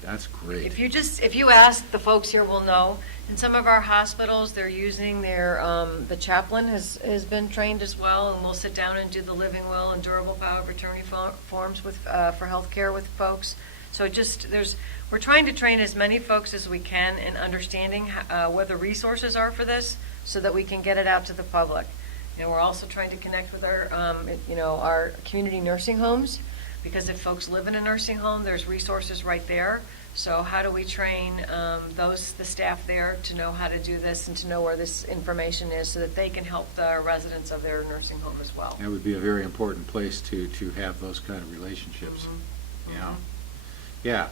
That's great. If you ask, the folks here will know. In some of our hospitals, they're using the chaplain has been trained as well, and we'll sit down and do the living will and durable power of attorney forms for health care with folks. So we're trying to train as many folks as we can in understanding what the resources are for this, so that we can get it out to the public. We're also trying to connect with our community nursing homes, Because if folks live in a nursing home, there's resources right there. So how do we train the staff there to know how to do this and to know where this information is so that they can help the residents of their nursing home as well? That would be a very important place to have those kind of relationships. Mhm. Yeah. Mhm. Yeah.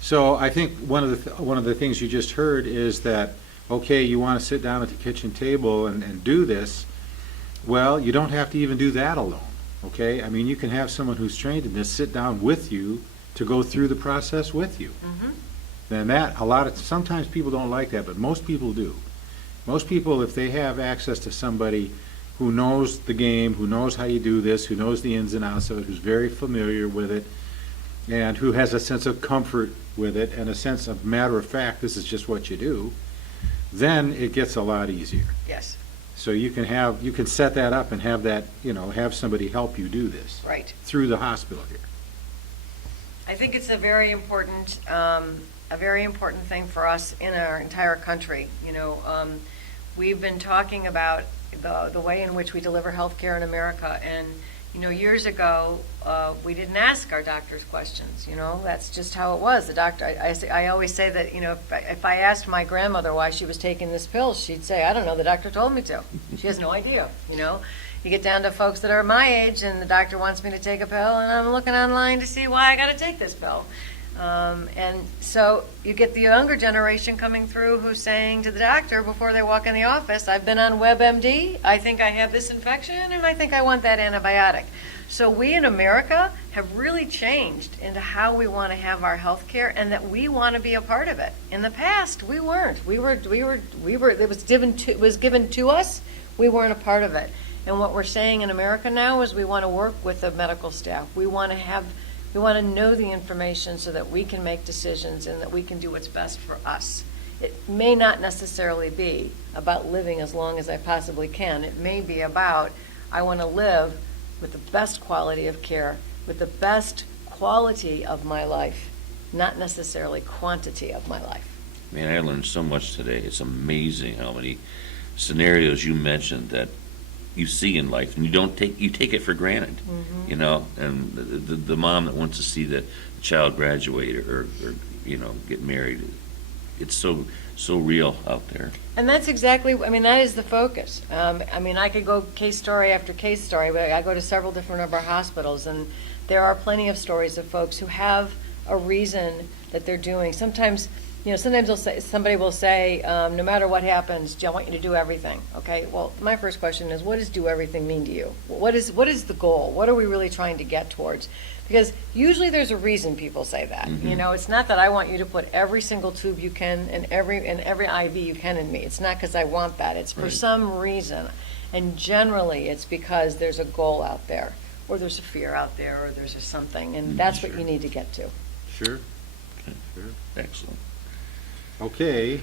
So I think one of the things you just heard is that, okay, you want to sit down at the kitchen table and do this. Well, you don't have to even do that alone. Okay? I mean, you can have someone who's trained in this sit down with you to go through the process with you. Mhm. Then sometimes people don't like that, but most people do. Most people, if they have access to somebody who knows the game, who knows how you do this, who knows the ins and outs of it, who's very familiar with it, and who has a sense of comfort with it and a sense of matter of fact, this is just what you do, then it gets a lot easier. Yes. So you can set that up and have that, have somebody help you do this. Right. Through the hospital here. I think it's a very important thing for us in our entire country. We've been talking about the way in which we deliver health care in America, and years ago we didn't ask our doctors questions. That's just how it was. The doctor. I always say that if I asked my grandmother why she was taking this pill, she'd say, "I don't know. The doctor told me to." She has no idea. You get down to folks that are my age, and the doctor wants me to take a pill, and I'm looking online to see why I got to take this pill. And so you get the younger generation coming through who's saying to the doctor before they walk in the office, "I've been on WebMD, I think I have this infection, and I think I want that antibiotic." So we in America have really changed into how we want to have our health care, and that we want to be a part of it. In the past, we weren't. It was given to us. We weren't a part of it. And what we're saying in America now is we want to work with the medical staff. We want to know the information so that we can make decisions and that we can do what's best for us. It may not necessarily be about living as long as I possibly can. It may be about, I want to live with the best quality of care, with the best quality of my life, not necessarily quantity of my life. Man, I learned so much today. It's amazing how many scenarios you mentioned that you see in life, and you take it for granted. Mm-hmm. And the mom that wants to see the child graduate or get married, it's so real out there. And that's exactly, that is the focus. I could go case story after case story, but I go to several different of our hospitals, and there are plenty of stories of folks who have a reason that they're doing. Sometimes somebody will say, no matter what happens, I want you to do everything. Okay, well, my first question is, what does do everything mean to you? What is the goal? What are we really trying to get towards? Because usually there's a reason people say that. Mm-hmm. It's not that I want you to put every single tube you can and every IV you can in me. It's not because I want that. It's for Right. some reason. And generally it's because there's a goal out there, or there's a fear out there, or there's something. And that's what Sure. you need to get to. Sure. Okay. Sure. Excellent. Okay.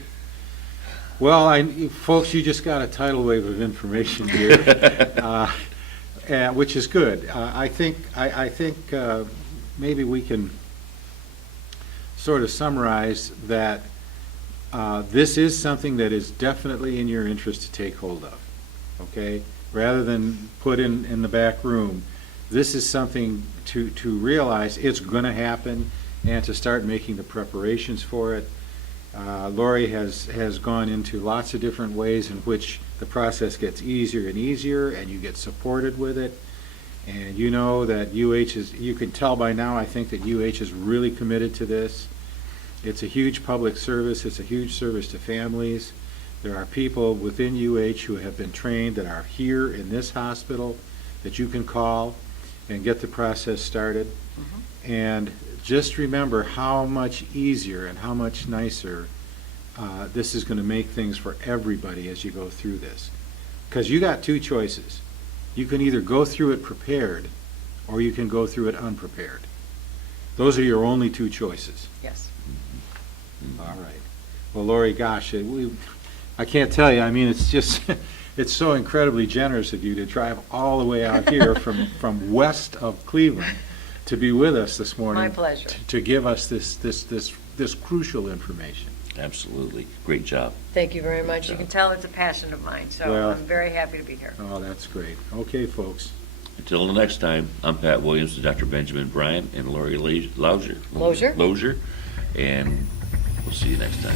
Well, folks, you just got a tidal wave of information here, which is good. I think maybe we can sort of summarize that this is something that is definitely in your interest to take hold of. Okay, rather than put in the back room, this is something to realize it's going to happen, and to start making the preparations for it. Lori has gone into lots of different ways in which the process gets easier and easier, and you get supported with it. And you know that you can tell by now, I think that UH is really committed to this. It's a huge public service. It's a huge service to families. There are people within UH who have been trained that are here in this hospital that you can call and get the process started. Mm-hmm. And just remember how much easier and how much nicer this is going to make things for everybody as you go through this. Because you got two choices. You can either go through it prepared, or you can go through it unprepared. Those are your only two choices. Yes. All right. Well, Lori, gosh, I can't tell you. It's just, it's so incredibly generous of you to drive all the way out here from west of Cleveland to be with us this morning. My pleasure. To give us this crucial information. Absolutely. Great job. Thank you very much. You job. can tell it's a passion of mine, so Well- I'm very happy to be here. Oh, that's great. Okay, folks. Until the next time, I'm Pat Williams, Dr. Benjamin Bryant, and Lori Lozier. Lozier. And we'll see you next time.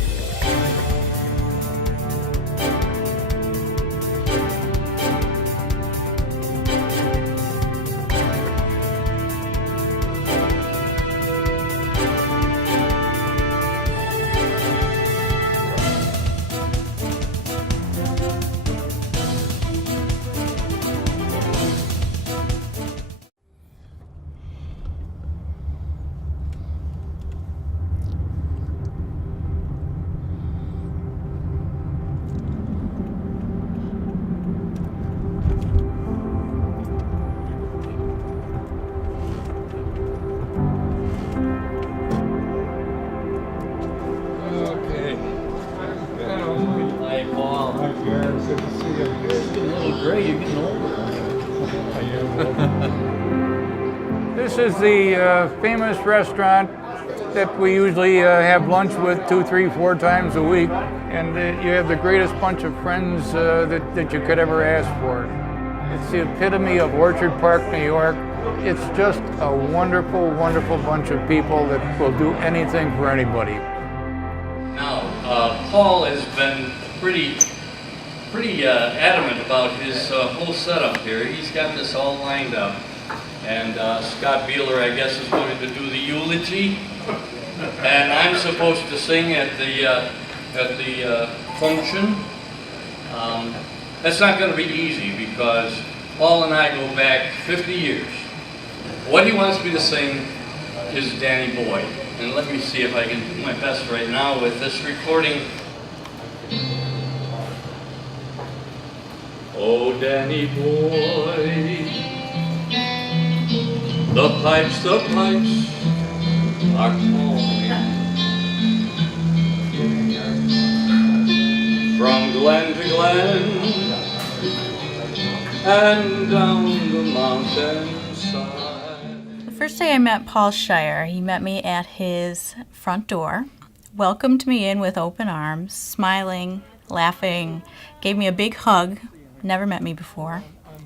This is the famous restaurant that we usually have lunch with 2, 3, 4 times a week, and you have the greatest bunch of friends that you could ever ask for. It's the epitome of Orchard Park, New York. It's just a wonderful, wonderful bunch of people that will do anything for anybody. Now, Paul has been pretty adamant about his whole setup here. He's got this all lined up. And Scott Beeler, I guess, is going to do the eulogy. And I'm supposed to sing at the function. That's not going to be easy because Paul and I go back 50 years. What he wants me to sing is Danny Boy. And let me see if I can do my best right now with this recording. Oh, Danny Boy, the pipes are calling. From glen to glen and down the mountainside. The first day I met Paul Shire, he met me at his front door, welcomed me in with open arms, smiling, laughing, gave me a big hug, never met me before.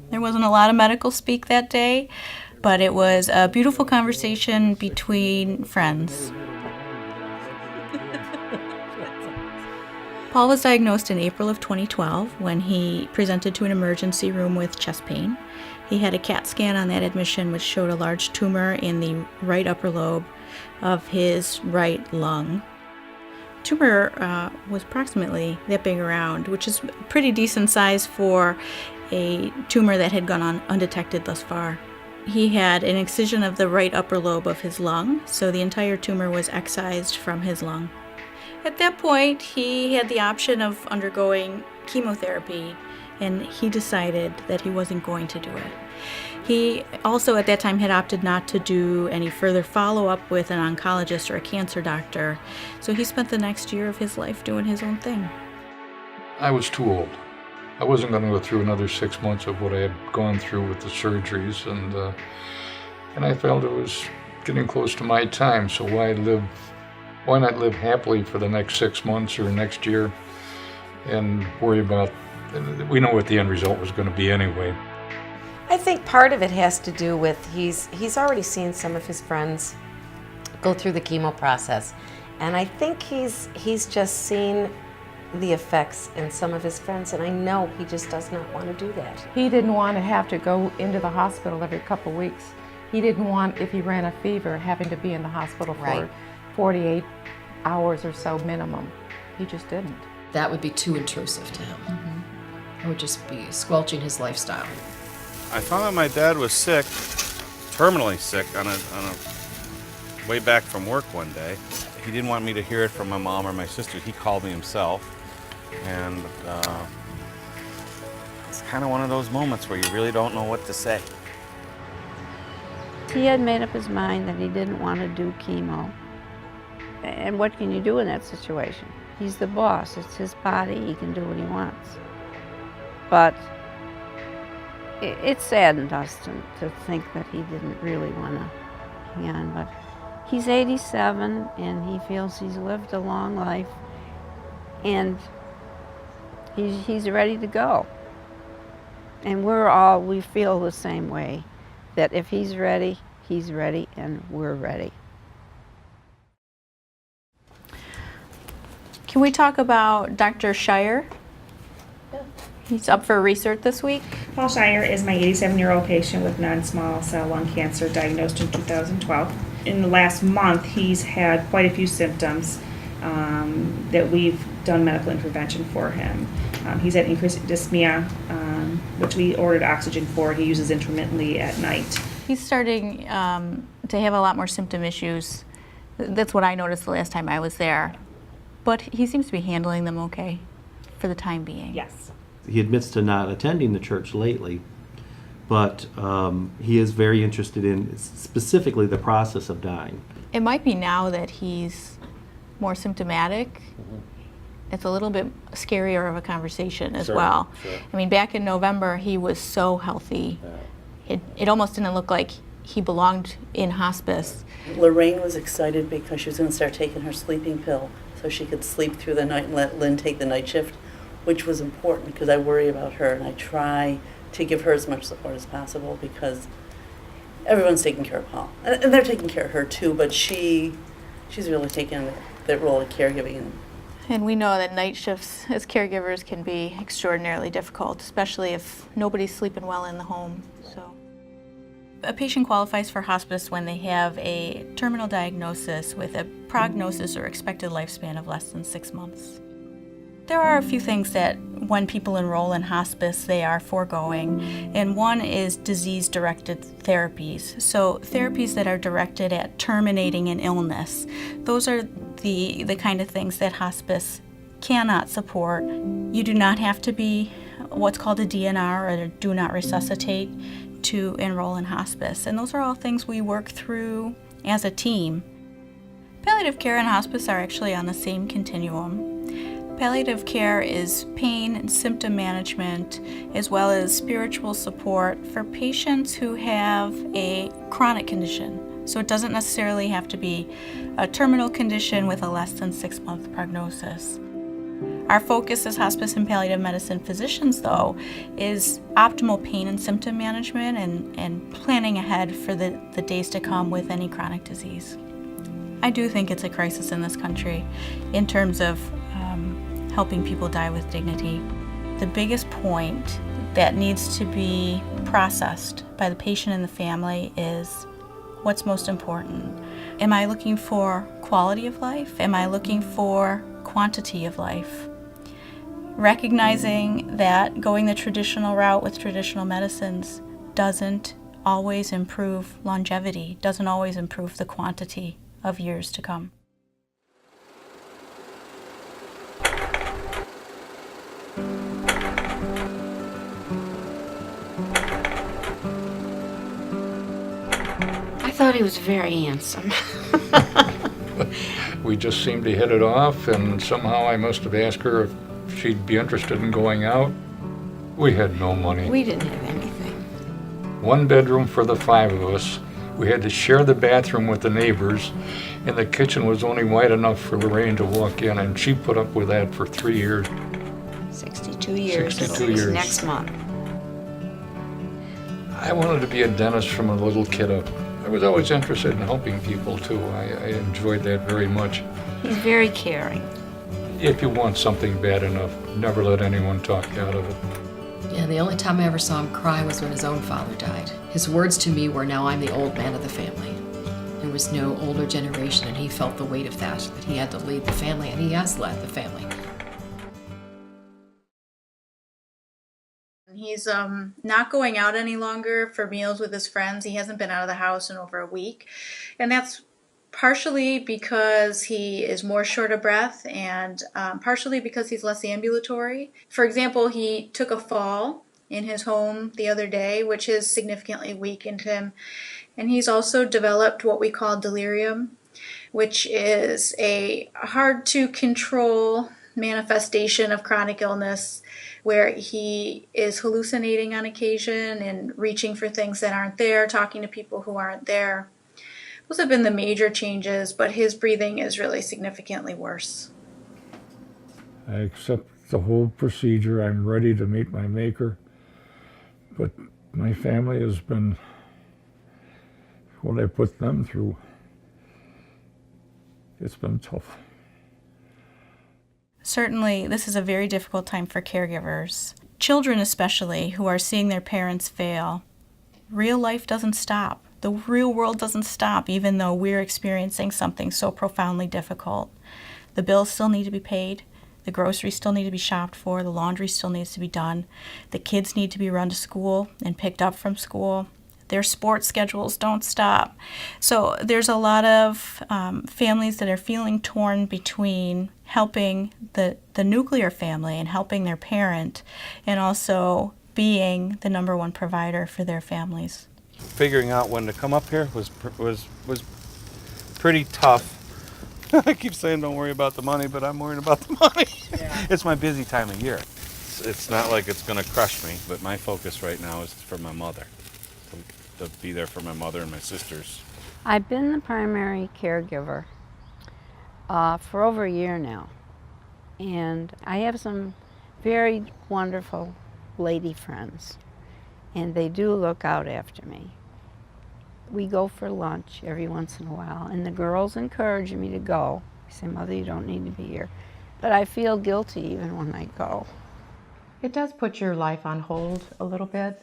There wasn't a lot of medical speak that day, but it was a beautiful conversation between friends. Paul was diagnosed in April of 2012 when he presented to an emergency room with chest pain. He had a CAT scan on that admission which showed a large tumor in the right upper lobe of his right lung. Tumor was approximately that big around, which is pretty decent size for a tumor that had gone on undetected thus far. He had an excision of the right upper lobe of his lung, so the entire tumor was excised from his lung. At that point, he had the option of undergoing chemotherapy, and he decided that he wasn't going to do it. He also at that time had opted not to do any further follow-up with an oncologist or a cancer doctor, so he spent the next year of his life doing his own thing. I was too old. I wasn't going to go through another 6 months of what I had gone through with the surgeries, and I felt it was getting close to my time, so why not live happily for the next 6 months or next year and worry about, we know what the end result was going to be anyway. I think part of it has to do with he's already seen some of his friends go through the chemo process, and I think he's just seen the effects in some of his friends, and I know he just does not want to do that. He didn't want to have to go into the hospital every couple weeks. He didn't want, if he ran a fever, having to be in the hospital for 48 hours or so minimum. He just didn't. That would be too intrusive to him. Mm-hmm. It would just be squelching his lifestyle. I found out my dad was sick, terminally sick, on a way back from work one day. He didn't want me to hear it from my mom or my sister. He called me himself, and it's kind of one of those moments where you really don't know what to say. He had made up his mind that he didn't want to do chemo. And what can you do in that situation? He's the boss, it's his body, he can do what he wants. But it saddened us to think that he didn't really want to hang on. But he's 87 and he feels he's lived a long life and he's ready to go. And we feel the same way, that if he's ready, and we're ready. Can we talk about Dr. Shire? He's up for research this week. Paul Shire is my 87-year-old patient with non-small cell lung cancer diagnosed in 2012. In the last month, he's had quite a few symptoms that we've done medical intervention for him. He's had increased dyspnea, which we ordered oxygen for. He uses intermittently at night. He's starting to have a lot more symptom issues. That's what I noticed the last time I was there. But he seems to be handling them okay for the time being. Yes. He admits to not attending the church lately, but he is very interested in specifically the process of dying. It might be now that he's more symptomatic. It's a little bit scarier of a conversation as well. Sure. I mean, back in November, he was so healthy. Yeah. It almost didn't look like he belonged in hospice. Lorraine was excited because she was going to start taking her sleeping pill so she could sleep through the night and let Lynn take the night shift, which was important because I worry about her and I try to give her as much support as possible because everyone's taking care of Paul. And they're taking care of her too, but she's really taking that role of caregiving. And we know that night shifts as caregivers can be extraordinarily difficult, especially if nobody's sleeping well in the home. So, a patient qualifies for hospice when they have a terminal diagnosis with a prognosis or expected lifespan of less than 6 months. There are a few things that when people enroll in hospice they are foregoing, and one is disease-directed therapies. So therapies that are directed at terminating an illness. Those are the kind of things that hospice cannot support. You do not have to be what's called a DNR, or do not resuscitate, to enroll in hospice. And those are all things we work through as a team. Palliative care and hospice are actually on the same continuum. Palliative care is pain and symptom management, as well as spiritual support for patients who have a chronic condition. So it doesn't necessarily have to be a terminal condition with a less than 6-month prognosis. Our focus as hospice and palliative medicine physicians, though, is optimal pain and symptom management and planning ahead for the days to come with any chronic disease. I do think it's a crisis in this country in terms of helping people die with dignity. The biggest point that needs to be processed by the patient and the family is what's most important. Am I looking for quality of life? Am I looking for quantity of life? Recognizing that going the traditional route with traditional medicines doesn't always improve longevity, doesn't always improve the quantity of years to come. I thought he was very handsome. We just seemed to hit it off, and somehow I must have asked her if she'd be interested in going out. We had no money. We didn't have anything. 1 bedroom for the 5 of us. We had to share the bathroom with the neighbors, and the kitchen was only wide enough for Lorraine to walk in, and she put up with that for 3 years. 62 years. 62 years. Next month. I wanted to be a dentist from a little kid up. I was always interested in helping people too. I enjoyed that very much. He's very caring. If you want something bad enough, never let anyone talk you out of it. Yeah, the only time I ever saw him cry was when his own father died. His words to me were, "Now I'm the old man of the family." There was no older generation, and he felt the weight of that he had to lead the family, and he has led the family. He's not going out any longer for meals with his friends. He hasn't been out of the house in over a week. And that's partially because he is more short of breath and partially because he's less ambulatory. For example, he took a fall in his home the other day, which has significantly weakened him. And he's also developed what we call delirium, which is a hard to control manifestation of chronic illness where he is hallucinating on occasion and reaching for things that aren't there, talking to people who aren't there. Those have been the major changes, but his breathing is really significantly worse. I accept the whole procedure. I'm ready to meet my maker. But my family has been, what I put them through, it's been tough. Certainly, this is a very difficult time for caregivers. Children especially, who are seeing their parents fail. Real life doesn't stop. The real world doesn't stop, even though we're experiencing something so profoundly difficult. The bills still need to be paid. The groceries still need to be shopped for. The laundry still needs to be done. The kids need to be run to school and picked up from school. Their sports schedules don't stop. So there's a lot of families that are feeling torn between helping the nuclear family and helping their parent, and also being the number one provider for their families. Figuring out when to come up here was pretty tough. I keep saying don't worry about the money, but I'm worried about the money. Yeah. It's my busy time of year. It's not like it's going to crush me, but my focus right now is for my mother. To be there for my mother and my sisters. I've been the primary caregiver for over a year now, and I have some very wonderful lady friends, and they do look out after me. We go for lunch every once in a while, and the girls encourage me to go. They say, Mother, you don't need to be here. But I feel guilty even when I go. It does put your life on hold a little bit.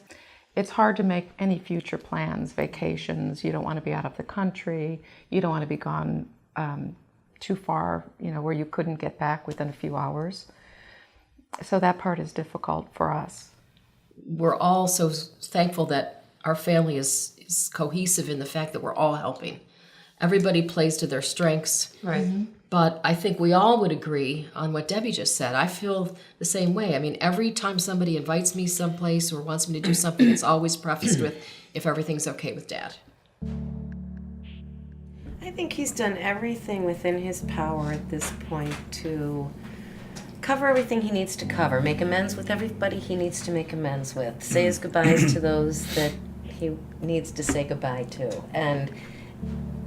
It's hard to make any future plans, vacations. You don't want to be out of the country. You don't want to be gone too far, where you couldn't get back within a few hours. So that part is difficult for us. We're all so thankful that our family is cohesive in the fact that we're all helping. Everybody plays to their strengths. Right. Mm-hmm. But I think we all would agree on what Debbie just said. I feel the same way. I mean, every time somebody invites me someplace or wants me to do something, it's always prefaced with, if everything's okay with Dad. I think he's done everything within his power at this point to cover everything he needs to cover, make amends with everybody he needs to make amends with, say his goodbyes to those that he needs to say goodbye to. And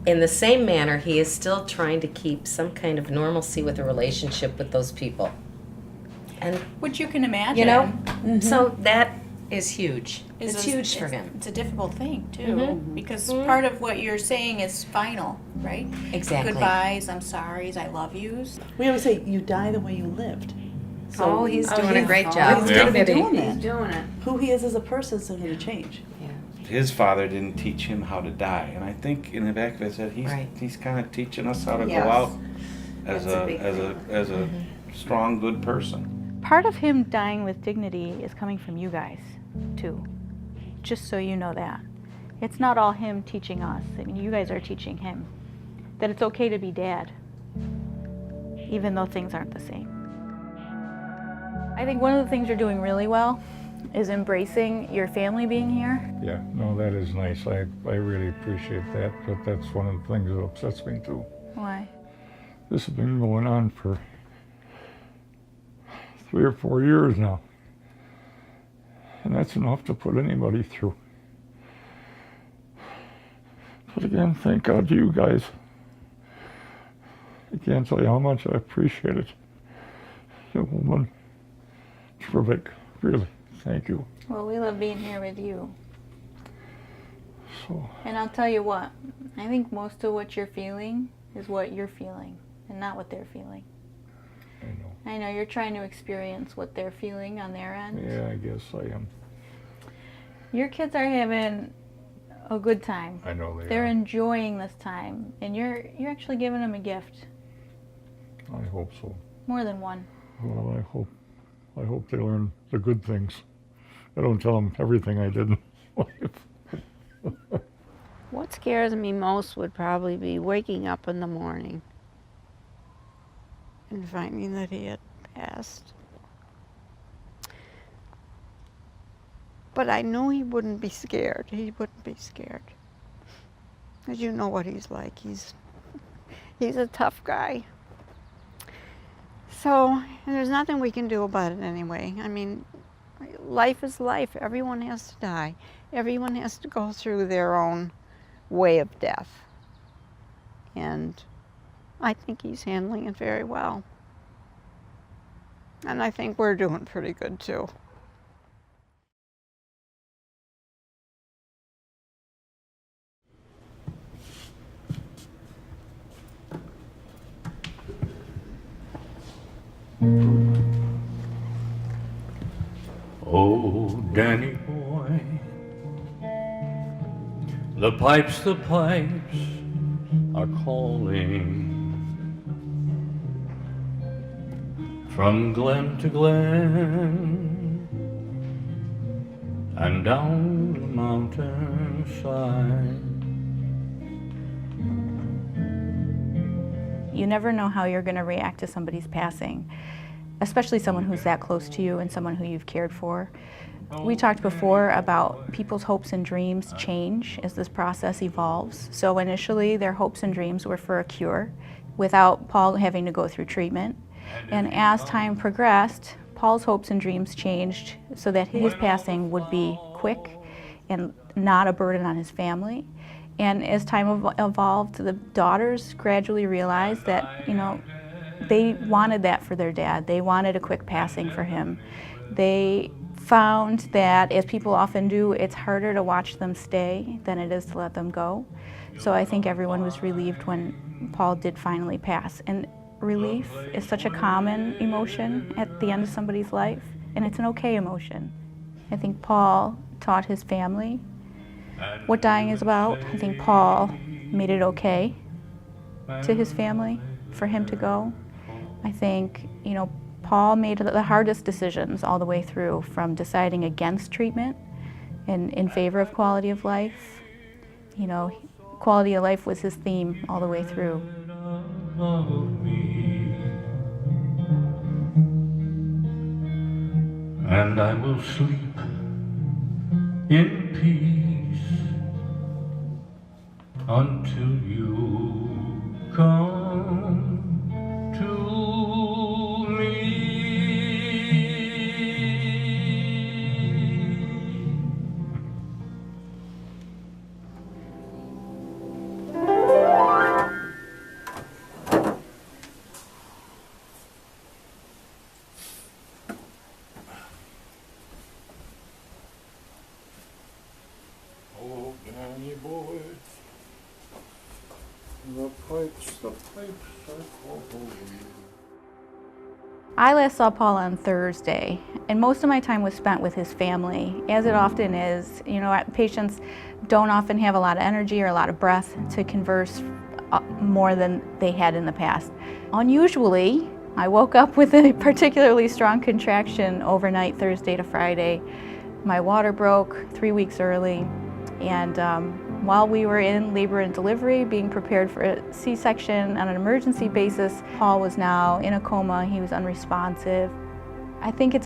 in the same manner, he is still trying to keep some kind of normalcy with a relationship with those people. And which you can imagine. Mm-hmm. So that is huge. It's huge for him. It's a difficult thing, too, Mm-hmm. because part of what you're saying is final, right? Exactly. Goodbyes, I'm sorries, I love yous. We always say, you die the way you lived. So he's doing a great job. He's going to be doing that. He's doing it. Who he is as a person is going to change. His father didn't teach him how to die, and I think in the back of his head, he's kind of teaching us how to go out as a strong, good person. Part of him dying with dignity is coming from you guys, too. Just so you know that. It's not all him teaching us. I mean, you guys are teaching him that it's okay to be Dad, even though things aren't the same. I think one of the things you're doing really well is embracing your family being here. Yeah, no, that is nice. I really appreciate that, but that's one of the things that upsets me too. Why? This has been going on for 3 or 4 years now. And that's enough to put anybody through. But again, thank God to you guys. I can't tell you how much I appreciate it. You woman, terrific, really. Thank you. Well, we love being here with you. So. And I'll tell you what, I think most of what you're feeling is what you're feeling and not what they're feeling. I know you're trying to experience what they're feeling on their end. Yeah, I guess I am. Your kids are having a good time. I know they are. They're enjoying this time, and you're actually giving them a gift. I hope so. More than one. Well, I hope they learn the good things. I don't tell them everything I did in life. What scares me most would probably be waking up in the morning and finding that he had passed. But I know he wouldn't be scared. He wouldn't be scared. Because you know what he's like. He's a tough guy. So, and there's nothing we can do about it anyway. I mean, life is life. Everyone has to die. Everyone has to go through their own way of death. And I think he's handling it very well. And I think we're doing pretty good too. Oh, Danny boy, the pipes are calling. From glen to glen and down the mountainside. You never know how you're going to react to somebody's passing, especially someone who's that close to you and someone who you've cared for. We talked before about people's hopes and dreams change as this process evolves. So initially their hopes and dreams were for a cure without Paul having to go through treatment. And as time progressed, Paul's hopes and dreams changed so that his passing would be quick and not a burden on his family. And as time evolved, the daughters gradually realized that, they wanted that for their dad. They wanted a quick passing for him. They found that, as people often do, it's harder to watch them stay than it is to let them go. So I think everyone was relieved when Paul did finally pass. And relief is such a common emotion at the end of somebody's life, and it's an okay emotion. I think Paul taught his family what dying is about. I think Paul made it okay to his family for him to go. I think, Paul made the hardest decisions all the way through, from deciding against treatment and in favor of quality of life. Quality of life was his theme all the way through. And I will sleep in peace until you come to me. Oh, Danny boy, the pipes are calling. I last saw Paul on Thursday, and most of my time was spent with his family, as it often is. Patients don't often have a lot of energy or a lot of breath to converse more than they had in the past. Unusually, I woke up with a particularly strong contraction overnight, Thursday to Friday. My water broke 3 weeks early, and while we were in labor and delivery, being prepared for a C-section on an emergency basis, Paul was now in a coma. He was unresponsive. I think it's